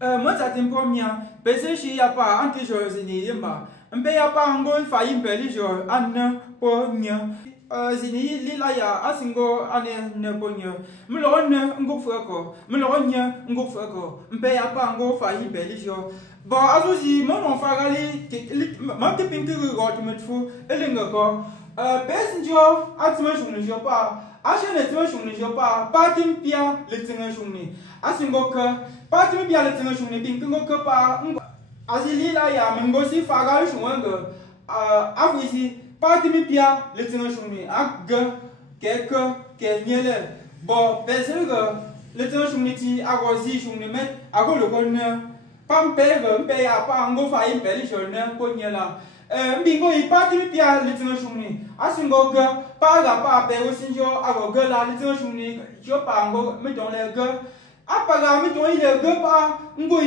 Moi, ça t'aime pas bien. Parce que si y a pas un toujours zini yamba. Un peu y a pas un gros failli un peu les jours. Anne pour nia. Zini lila ya asingo ane ne pour nia. Me le renne un gros fuego. Me le renne un gros fuego. Un peu y a pas un gros failli un peu les jours. Bon, azuzi, moi on fait aller. Moi t'es pinté que tu me fous. Elle est encore. Passenger, attention ne joue pas. Achète attention ne joue pas. Partim pia le attention ne. Asingo que. Partim pia le attention ne. Pingo que pas. Azili la ya mengosi fagal chouanga. Avisi. Partim pia le attention ne. Ag que niele. Bon, personne que le attention ne ti agosi choune met. Ago le conne. Pam pève, paye à pas un go faille, belle journée, pogne là. Bingo, il part de pia, les tinochouni. A singo girl, pas la pas paye au sinjo, à vos girls là, les tinochouni, je pas un go, mais dans les girls. A pas la, mais dans les girls pas, ngoi,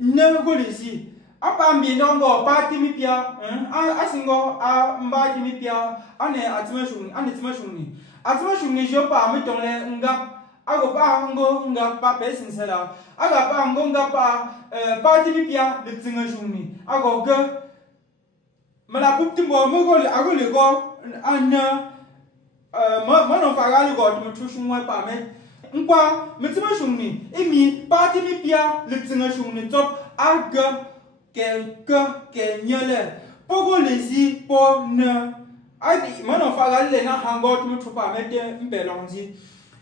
ne go ici. A pas bien non go, pas de pia, a singo, a mba de pia, a ne a tinochouni, a ne tinochouni. A tinochouni, je pas, mais dans les ngap. Ago pa ngo nga pa pesin sela aga pa ngo nga pa timi pia de tinga jumi ago ga mala pupti mo go ago le go ana mo no faga le go to tru shumwa pa me nkwa metima jumi emi pa timi pia le tinga jumi top aga ke nyele pogo lezi po na ai mo no faga le na hango to tru pa me de mbelonzi.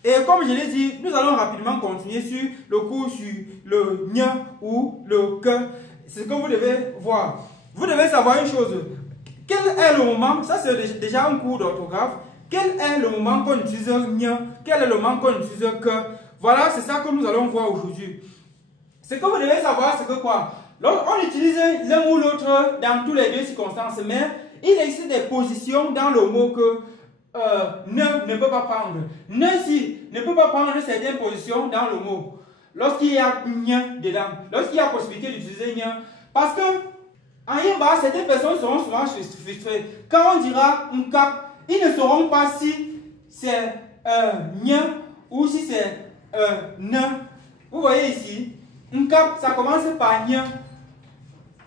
Et comme je l'ai dit, nous allons rapidement continuer sur le cours sur le nia ou le que. C'est ce que vous devez voir. Vous devez savoir une chose. Quel est le moment, ça c'est déjà un cours d'orthographe. Quel est le moment qu'on utilise nia? Quel est le moment qu'on utilise que? Voilà, c'est ça que nous allons voir aujourd'hui. Ce que vous devez savoir, c'est que quoi? On utilise l'un ou l'autre dans toutes les deux circonstances, mais il existe des positions dans le mot que ne peut pas prendre. Ne peut pas prendre certaines positions dans le mot. Lorsqu'il y a nia dedans, lorsqu'il y a possibilité d'utiliser nia. Parce que, en yamba, certaines personnes seront souvent frustrées. Quand on dira un cap, ils ne sauront pas si c'est nia ou si c'est ne. Vous voyez ici, un cap, ça commence par nia.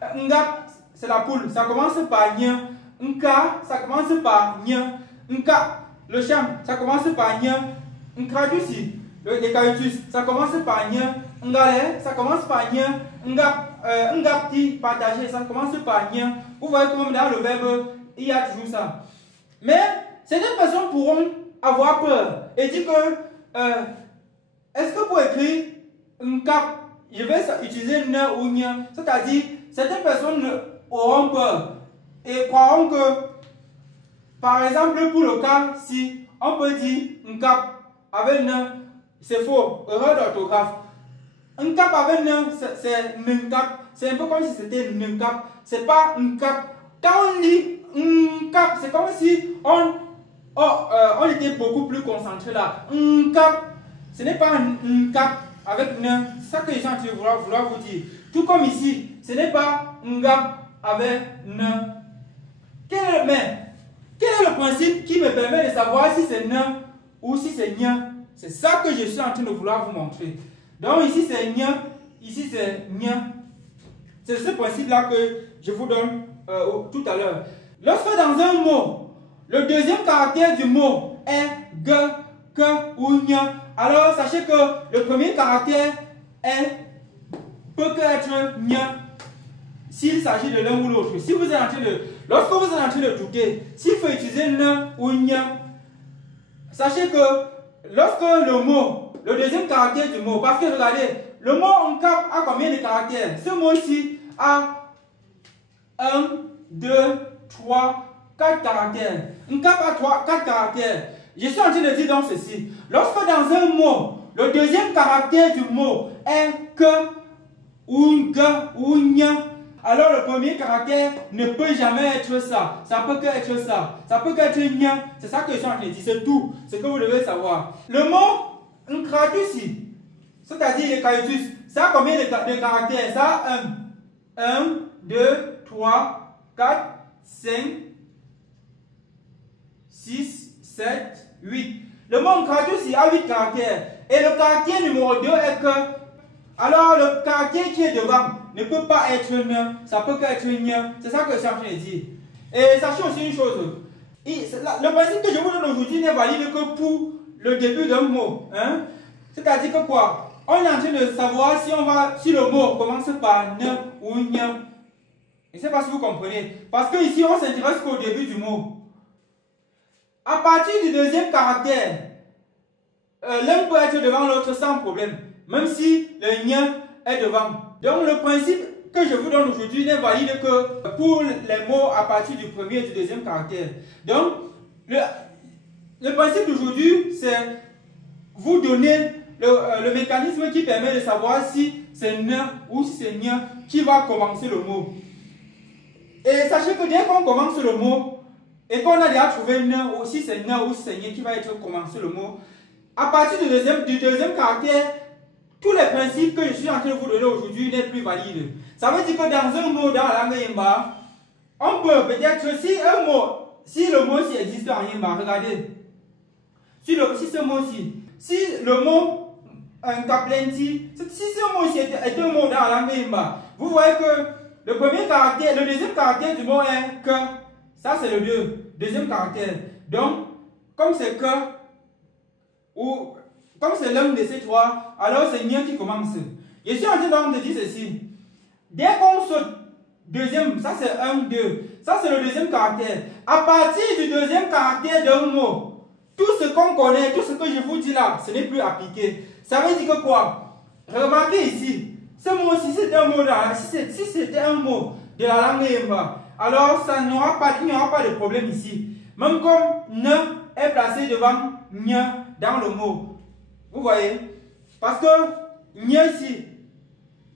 Un gap, c'est la poule, ça commence par nia. Un ka, ça commence par nia. Nka, le cham, ça commence par nia. Nkradusi, les caïtus, ça commence par nia. Ngale, ça commence par nia. Ngapti, partager, ça commence par nia. Vous voyez comme dans le verbe, il y a toujours ça. Mais certaines personnes pourront avoir peur et dire que est-ce que pour écrire nkap, je vais utiliser ne ou nia. C'est-à-dire, certaines personnes auront peur et croiront que par exemple, pour le cas, si on peut dire un cap avec ne, c'est faux, erreur d'orthographe. Un cap avec ne, c'est un cap. C'est un peu comme si c'était un cap. C'est pas un cap. Quand on dit un cap, c'est comme si on était beaucoup plus concentré là. Un cap, ce n'est pas un cap avec ne. C'est ça que les gens vouloir vous dire. Tout comme ici, ce n'est pas un cap avec ne. Quel est le principe qui me permet de savoir si c'est ne ou si c'est nia? C'est ça que je suis en train de vouloir vous montrer. Donc ici c'est nia, ici c'est nia. C'est ce principe-là que je vous donne tout à l'heure. Lorsque dans un mot, le deuxième caractère du mot est ge, que ou nia, alors sachez que le premier caractère peut être nia. S'il s'agit de l'un ou l'autre, si vous êtes en train de, lorsque vous êtes en train de douter, s'il faut utiliser ne ou nia, sachez que lorsque le mot, le deuxième caractère du mot, parce que regardez, le mot en cap a combien de caractères? Ce mot-ci a 1, 2, 3, 4 caractères. Un cap a 4 caractères. Je suis en train de dire donc ceci. Lorsque dans un mot, le deuxième caractère du mot est que ou ge ou nia, alors le premier caractère ne peut jamais être ça. Ça peut que être ça. Ça peut que être nia. C'est ça que je suis en train de dire. C'est tout. Ce que vous devez savoir. Le mot nkradusi, c'est-à-dire les caïtus, ça a combien de caractères? Ça a 1, 2, 3, 4, 5, 6, 7, 8. Le mot nkradusi a 8 caractères. Et le caractère numéro 2 est que Alors le caractère qui est devant ne peut pas être ne, ça peut qu'être ne. C'est ça que je suis en train de dire. Et sachez aussi une chose. Le principe que je vous donne aujourd'hui n'est valide que pour le début d'un mot. Hein? C'est-à-dire que quoi? On est en train de savoir si le mot commence par ne ou ne. Je ne sais pas si vous comprenez. Parce que ici, on s'intéresse qu'au début du mot. À partir du deuxième caractère, l'un peut être devant l'autre sans problème. Même si le ne est devant. Donc le principe que je vous donne aujourd'hui n'est valide que pour les mots à partir du premier et du deuxième caractère. Donc, le principe d'aujourd'hui, c'est vous donner le mécanisme qui permet de savoir si c'est ne ou si c'est ne qui va commencer le mot. Et sachez que dès qu'on commence le mot et qu'on a déjà trouvé ne, ou si c'est ne ou si c'est ne qui va être commencé le mot, à partir du deuxième caractère, tous les principes que je suis en train de vous donner aujourd'hui n'est plus valide. Ça veut dire que dans un mot dans la langue Yemba, on peut peut-être, si le mot-ci existe en Yemba, regardez. Si ce mot-ci, si le mot Kaplenti, si ce mot-ci est un mot dans la langue Yemba, vous voyez que le deuxième caractère du mot est que. Ça c'est le deuxième caractère. Donc, comme c'est que, ou comme c'est l'un de ces trois, alors c'est Nia qui commence. Je suis en train de dire ceci. Dès qu'on saute deuxième, ça c'est 1, 2. Ça c'est le deuxième caractère. À partir du deuxième caractère d'un mot, tout ce qu'on connaît, tout ce que je vous dis là, ce n'est plus appliqué. Ça veut dire que quoi? Remarquez ici. Ce mot-ci, si c'était un mot si c'était un mot de la langue Yemba, alors il n'y aura pas de problème ici. Même comme ne est placé devant ne dans le mot. Vous voyez? Parce que ne ici,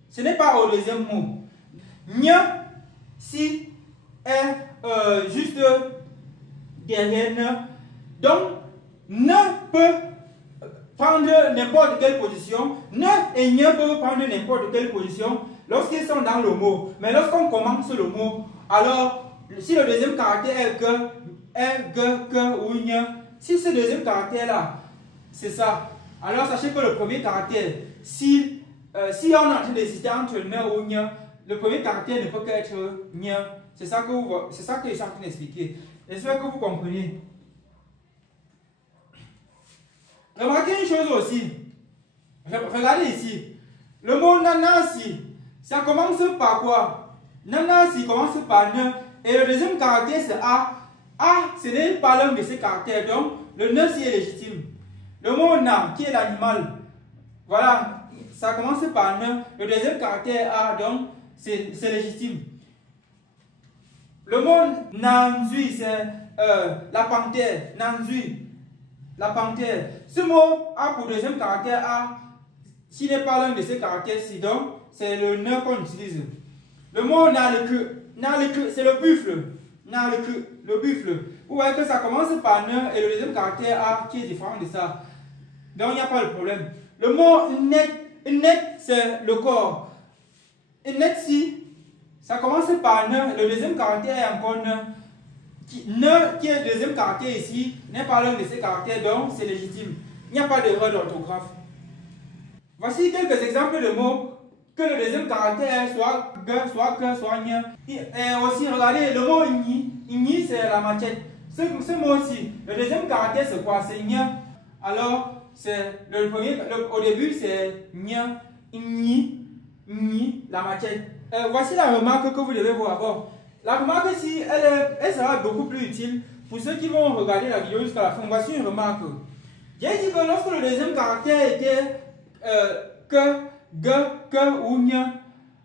ce n'est pas au deuxième mot. Ne si est juste derrière ne. Donc, ne peut prendre n'importe quelle position. Ne et ne peuvent prendre n'importe quelle position lorsqu'ils sont dans le mot. Mais lorsqu'on commence le mot, alors, si le deuxième caractère est que ou ne, si ce deuxième caractère-là, c'est ça, alors sachez que le premier caractère, si on est en train d'hésiter entre ne ou ne, le premier caractère ne peut qu'être ne. C'est ça que je suis en train d'expliquer. J'espère que vous comprenez. Remarquez une chose aussi. Regardez ici. Le mot nanasi, ça commence par quoi? Nanasi commence par ne. Et le deuxième caractère c'est a. A, ce n'est pas l'un de ces caractères. Donc, le ne si est légitime. Le mot na, qui est l'animal, voilà, ça commence par ne. Le deuxième caractère a, donc, c'est légitime. Le mot nanzui, c'est la panthère. Nanzui. La panthère. Ce mot a pour deuxième caractère A, s'il n'est pas l'un de ces caractères-ci, donc c'est le ne qu'on utilise. Le mot n'a le que, c'est le buffle. N'a le buffle. Vous voyez que ça commence par ne et le deuxième caractère A qui est différent de ça. Donc il n'y a pas de problème. Le mot net, c'est le corps. Net si, ça commence par ne, le deuxième caractère est encore ne. Ne, qui est le deuxième caractère ici, n'est pas l'un de ces caractères, donc c'est légitime. Il n'y a pas d'erreur d'orthographe. Voici quelques exemples de mots que le deuxième caractère soit que, soit que, soit nia. Et aussi, regardez, le mot igni. Igni, c'est la machette. Ce mot-ci, le deuxième caractère, c'est quoi? C'est nia. Alors, c'est le premier, au début, c'est nia, igni, la machette. Voici la remarque que vous devez voir. Bon, la remarque ici, elle sera beaucoup plus utile pour ceux qui vont regarder la vidéo jusqu'à la fin. Voici une remarque. J'ai dit que lorsque le deuxième caractère était que ou nia,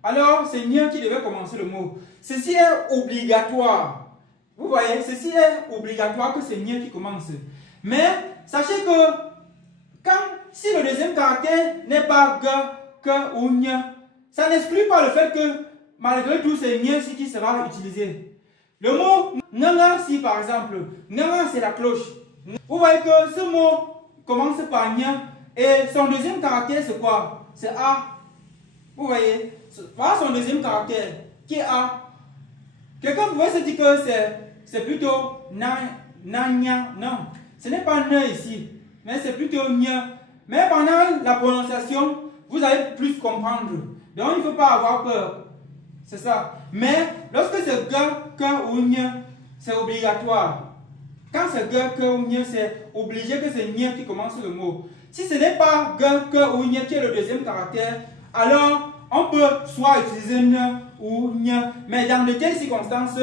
alors c'est nia qui devait commencer le mot. Ceci est obligatoire. Vous voyez, ceci est obligatoire que c'est nia qui commence. Mais sachez que si le deuxième caractère n'est pas que ou nia, ça n'exclut pas le fait que malgré tout c'est nia qui sera utilisé. Le mot nanga si par exemple, nanga c'est la cloche. Vous voyez que ce mot commence par nia et son deuxième caractère c'est quoi? C'est a. Vous voyez, voilà son deuxième caractère qui est a. Quelqu'un pourrait se dire que c'est plutôt nia. Non, ce n'est pas ne ici, mais c'est plutôt nia. Mais pendant la prononciation, vous allez plus comprendre. Donc il ne faut pas avoir peur. C'est ça. Mais lorsque c'est que ou nye, c'est obligatoire. Quand c'est que ou nye, c'est obligé que c'est nye qui commence le mot. Si ce n'est pas que ou nye qui est le deuxième caractère, alors on peut soit utiliser ne ou nye. Mais dans de telles circonstances,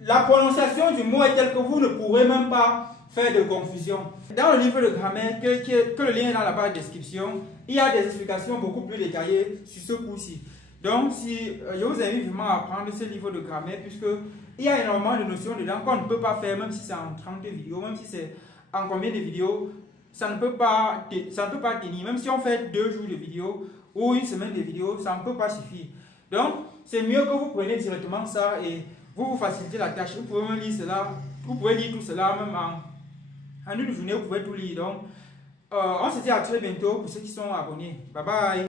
la prononciation du mot est telle que vous ne pourrez même pas faire de confusion. Dans le livre de grammaire, que le lien est dans la page description, il y a des explications beaucoup plus détaillées sur ce coup-ci. Donc, je vous invite vraiment à prendre ce livre de grammaire, puisque il y a énormément de notions dedans qu'on ne peut pas faire, même si c'est en 30 vidéos, même si c'est en combien de vidéos, ça ne peut pas tenir. Même si on fait 2 jours de vidéo ou une semaine de vidéo, ça ne peut pas suffire. Donc, c'est mieux que vous preniez directement ça et vous facilitez la tâche. Vous pouvez même lire cela, vous pouvez lire tout cela même en une journée, vous pouvez tout lire. Donc, on se dit à très bientôt pour ceux qui sont abonnés. Bye bye.